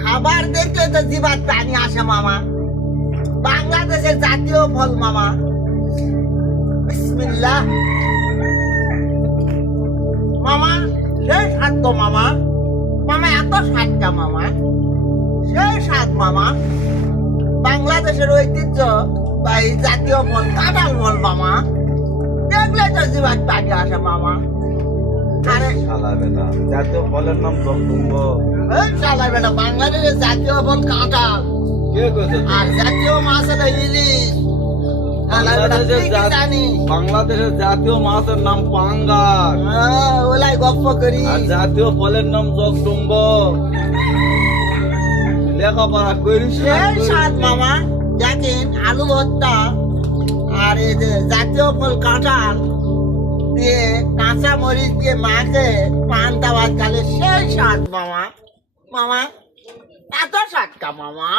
খাবার দেখলে তো জিভার পানি আসে মামা। বাংলাদেশের জাতীয় ফল মামা। বিসমিল্লাহ মামা, সেই স্বাদ তো মামা। মামা এত স্বাদটা মামা, সেই স্বাদ মামা। বাংলাদেশের ঐতিহ্য বা এই জাতীয় ফল কাঁঠাল ফল মামা। দেখলে তো জিভার পানি আসে মামা। আরে শালাবে না, জাতীয় ফলের নাম জগদম্ব। এই শালা বেটা, বাংলাদেশের জাতীয় ফল কাঁঠাল, কে কইছে তো? আর জাতীয় মাছ হলো ইলিশ। শালা বেটা, তুই কি জানিস? বাংলাদেশের জাতীয় মাছের নাম পাঙ্গাস, ওলাই গপ্প করি। আর জাতীয় ফলের নাম জগদম্ব। লেখাপড়া করিস না? সেই স্বাদ মামা। দেখেন আলু ভর্তা আর এই যে জাতীয় ফল কাঁঠাল দিয়ে কাঁচা মরিচ দিয়ে মাখে পান্তা ভাত খালে সেই স্বাদ মামা। মামা এত স্বাদটা মামা।